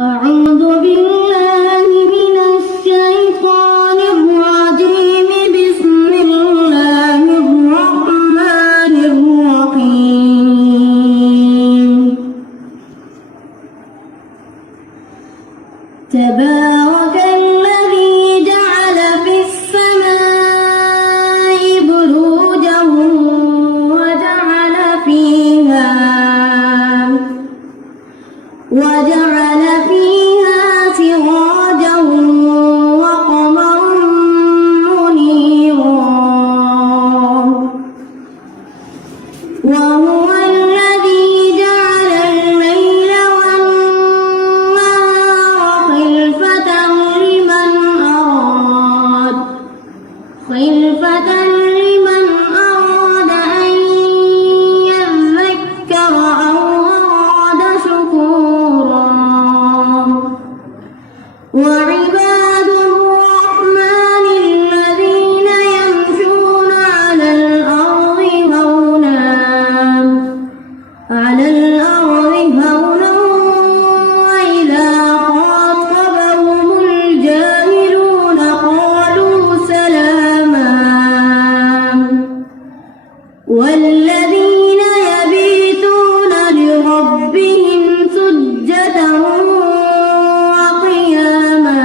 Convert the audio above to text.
أعوذ بالله من الشيطان الرجيم. بسم الله الرحمن الرحيم. تبارك الذي جعل في السماء بروجا وجعل فيها سراجا وقمرا منيرا. وهو الذي جعل الليل والنهار خلفة لمن أراد أن يذكر أو أراد شكورا. وعباد الرحمن الذين يمشون على الأرض هونا وإذا خاطبهم الجاهلون قالوا سلاما. والذين يبيتون لربهم سجدا وقياما.